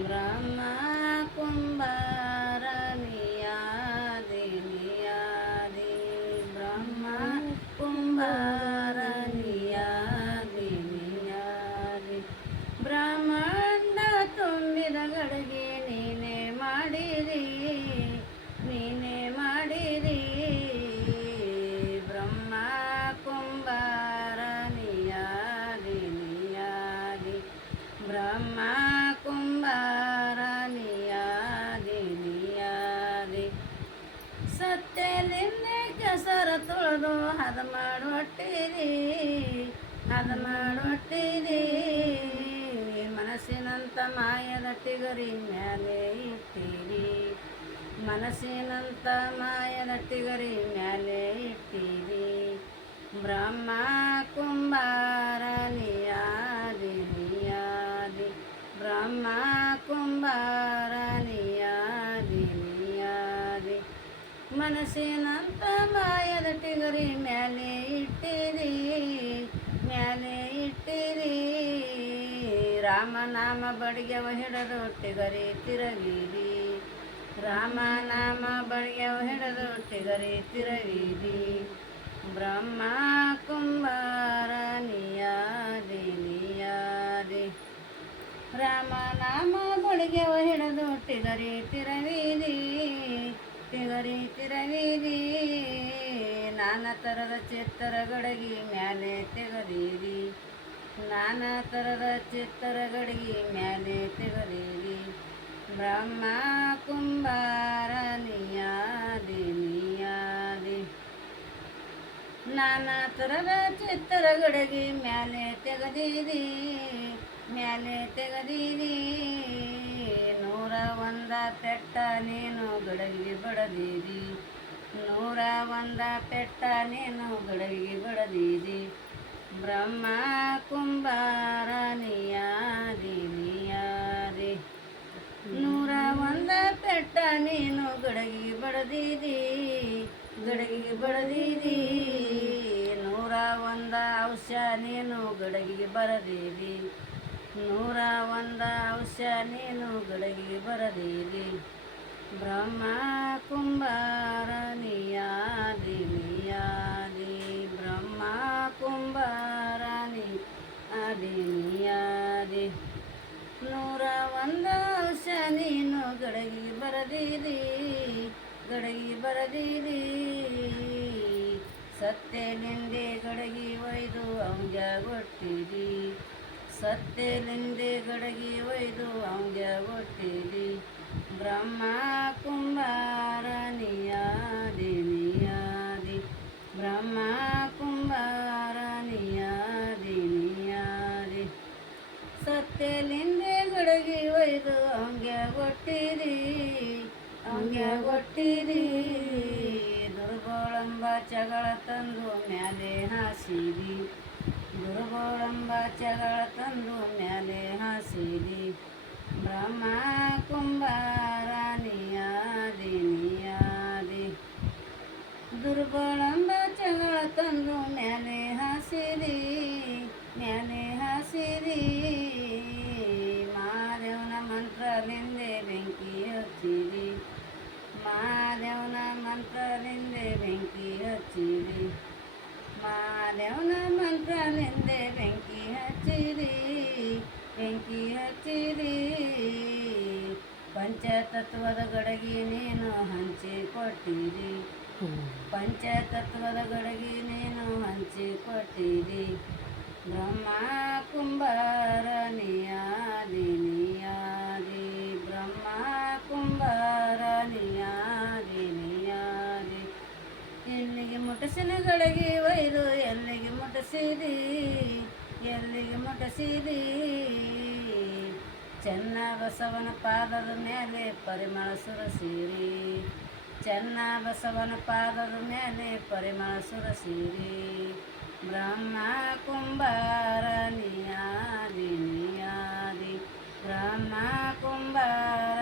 ಬ್ರಹ್ಮ ಕುಂಬಾರ ನಿಯಾದಿ ನಿಯಾದಿ ಬ್ರಹ್ಮ ಕುಂಬಾರ ನಿಯಾದಿ ನಿಯಾದಿ ಬ್ರಹ್ಮಾಂಡ ತುಂಬಿದ ಗಡಿಗೆ ನೀನೇ ಮಾಡಿರಿ ನೀನೇ ಮಾಡಿರಿ ಬ್ರಹ್ಮ ಕುಂಬಾರ ನಿಯಾದಿ ನಿಯಾದಿ ಬ್ರಹ್ಮ ಕುಂಬಾರ ನಿಯಾದಿ ನಿಯಾದಿ ಸತ್ಯಲಿಂದ ಕೆಸರ ತೊಳೆದು ಹದ ಮಾಡುವಟ್ಟಿರಿ ಹದ ಮಾಡುವಟ್ಟಿರಿ ಮನಸ್ಸಿನಂತ ಮಾಯದ ಟಿಗರಿ ಮ್ಯಾಲೆ ಇಟ್ಟಿರಿ ಮನಸ್ಸಿನಂತ ಮಾಯದ ಟಿಗರಿ ಮ್ಯಾಲೆ ಇಟ್ಟಿರಿ ಬ್ರಹ್ಮ ಕುಂಬಾರ ನಿಯಾದಿ ನಿಯಾದಿ ಬ್ರಹ್ಮ ಕುಂಬಾರ ನಿಯಾದಿ ನಿಯಾದಿ ಮನಸ್ಸಿನಂತ ಮಾಯದ ಟಿಗರಿ ಮ್ಯಾಲೆ ಇಟ್ಟಿರಿ ಮ್ಯಾಲೆ ಇಟ್ಟಿರಿ ರಾಮನಾಮ ಬಡಿಗೆವ ಹಿಡಿದು ಟಿಗರಿ ತಿರಗಿರಿ ರಾಮನಾಮ ಬಡಿಗೆವ ಹಿಡಿದು ಟಿಗರಿ ತಿರಗಿರಿ ಬ್ರಹ್ಮ ಕುಂಬಾರ ನಿಯಾದಿ ನಿಯಾದಿ ರಾಮನಾಮ ಬಡಿಗೆವ ಹಿಡಿದು ಟಿಗರಿ ತಿರವಿರಿ ಟಿಗರಿ ತಿರವಿರಿ ನಾನಾ ಥರದ ಚಿತ್ತರ ಗಡಗಿ ಮ್ಯಾಲೆ ತೆಗದಿರಿ ನಾನಾ ಥರದ ಚಿತ್ತರ ಗಡಗಿ ಮ್ಯಾಲೆ ತೆಗದಿರಿ ಬ್ರಹ್ಮ ಕುಂಬಾರ ನಿಯಾದಿ ನಿಯಾದಿ ನಾನಾ ಥರದ ಚಿತ್ತರ ಗಡಗಿ ಮ್ಯಾಲೆ ತೆಗದಿರಿ ಮ್ಯಾಲೆ ತೆಗದಿರಿ ನೂರ ಒಂದ ಪೆಟ್ಟ ನೀನು ಗಡಗಿಗೆ ಬಡದಿರಿ ನೂರ ಒಂದ ಪೆಟ್ಟ ನೀನು ಗಡಗಿಗೆ ಬಡದಿರಿ ಬ್ರಹ್ಮ ಕುಂಬಾರ ನಿಯಾದಿ ನಿಯಾದಿ ನೂರ ಒಂದ ಪೆಟ್ಟ ನೀನು ಗಡಗಿಗೆ ಬಡದಿರಿ ಗಡಗಿಗೆ ಬಡದಿರಿ ನೂರ ಒಂದ ಔಷ ನೀನು ಗಡಗಿಗೆ ಬರದಿರಿ ನೂರ ಒಂದ ಔಷ ನೀನು ಗಡಗಿಗೆ ಬರದಿರಿ ಬ್ರಹ್ಮ ಕುಂಬಾರ ನಿಯಾದಿ ನಿಯಾದಿ ಬ್ರಹ್ಮ ಕುಂಬಾರ ನಿಯಾದಿ ನಿಯಾದಿ ನೂರ ಒಂದ ಔಷ ನೀನು ಗಡಗಿಗೆ ಬರದಿರಿ ಗಡಗಿ ಬರದಿರಿ ಸತ್ಯಲಿಂದೆ ಗಡಗಿ ಒಯ್ದು ಅವಂಜಾಗೊಟ್ಟಿರಿ ಸತ್ಯಲಿಂದೆ ಗಡಗಿ ಒಯ್ದು ಅವಂಜಾಗೊಟ್ಟಿರಿ ಬ್ರಹ್ಮ ಕುಂಬಾರ ನಿಯಾದಿ ನಿಯಾದಿ ಬ್ರಹ್ಮ ಕುಂಬಾರ ನಿಯಾದಿ ನಿಯಾದಿ ಸತ್ಯಲಿಂದೆ ಗಡಗಿ ಒಯ್ದು ಅವಂಜಾಗೊಟ್ಟಿರಿ ಅವಂಜಾಗೊಟ್ಟಿರಿ ದುರ್ಗೋಳಂಬ ಚಗಳ ತಂದು ಮ್ಯಾಲೆ ಹಾಸಿರಿ ದುರ್ಗೋಳಂಬ ಚಗಳ ತಂದು ಮ್ಯಾಲೆ ಹಾಸಿರಿ ಬ್ರಹ್ಮ ಕುಂಬಾರ ನಿಯಾದಿ ನಿಯಾದಿ ದುರ್ಗೋಳಂಬ ಚಗಳ ತಂದು ಮ್ಯಾಲೆ ಹಾಸಿರಿ ಮ್ಯಾಲೆ ಹಾಸಿರಿ ಮಹಾದೇವನ ಮಂತ್ರಲಿಂದೆ ಬೆಂಕಿ ಹಚ್ಚಿರಿ ಮಹಾದೇವನ ಮಂತ್ರಲಿಂದೆ ಬೆಂಕಿ ಹಚ್ಚಿರಿ ಮಹಾದೇವನ ಮಂತ್ರಲಿಂದೆ ಬೆಂಕಿ ಹಚ್ಚಿರಿ ಬೆಂಕಿ ಹಚ್ಚಿರಿ ಪಂಚತತ್ವದ ಗಡಗಿ ನೀನು ಹಂಚಿಕೊಟ್ಟಿರಿ ಪಂಚತತ್ವದ ಗಡಗಿ ನೀನು ಹಂಚಿಕೊಟ್ಟಿರಿ ಬ್ರಹ್ಮ ಕುಂಬಾರ ನಿಯಾದಿ ನಿಯಾದಿ ಬ್ರಹ್ಮ ಕುಂಬಾರ ನಿಯಾದಿ ನಿಯಾದಿ ಎಲ್ಲಿಗೆ ಮುಟ್ಟಿಸಿನ ಗಡಗಿ ಒಯ್ದು ಎಲ್ಲಿಗೆ ಮುಟ್ಟಿಸಿರಿ ಎಲ್ಲಿಗೆ ಮುಟ್ಟಿಸಿರಿ ಚೆನ್ನ ಬಸವನ ಪಾದದ ಮೇಲೆ ಪರಿಮಳ ಸುರಸಿರಿ ಚೆನ್ನ ಬಸವನ ಪಾದದ ಮೇಲೆ ಪರಿಮಳ ಸುರಸಿರಿ ಬ್ರಹ್ಮ ಕುಂಬಾರ ನಿಯಾದಿ ನಿಯಾದಿ ಬ್ರಹ್ಮ ಕುಂಬಾರ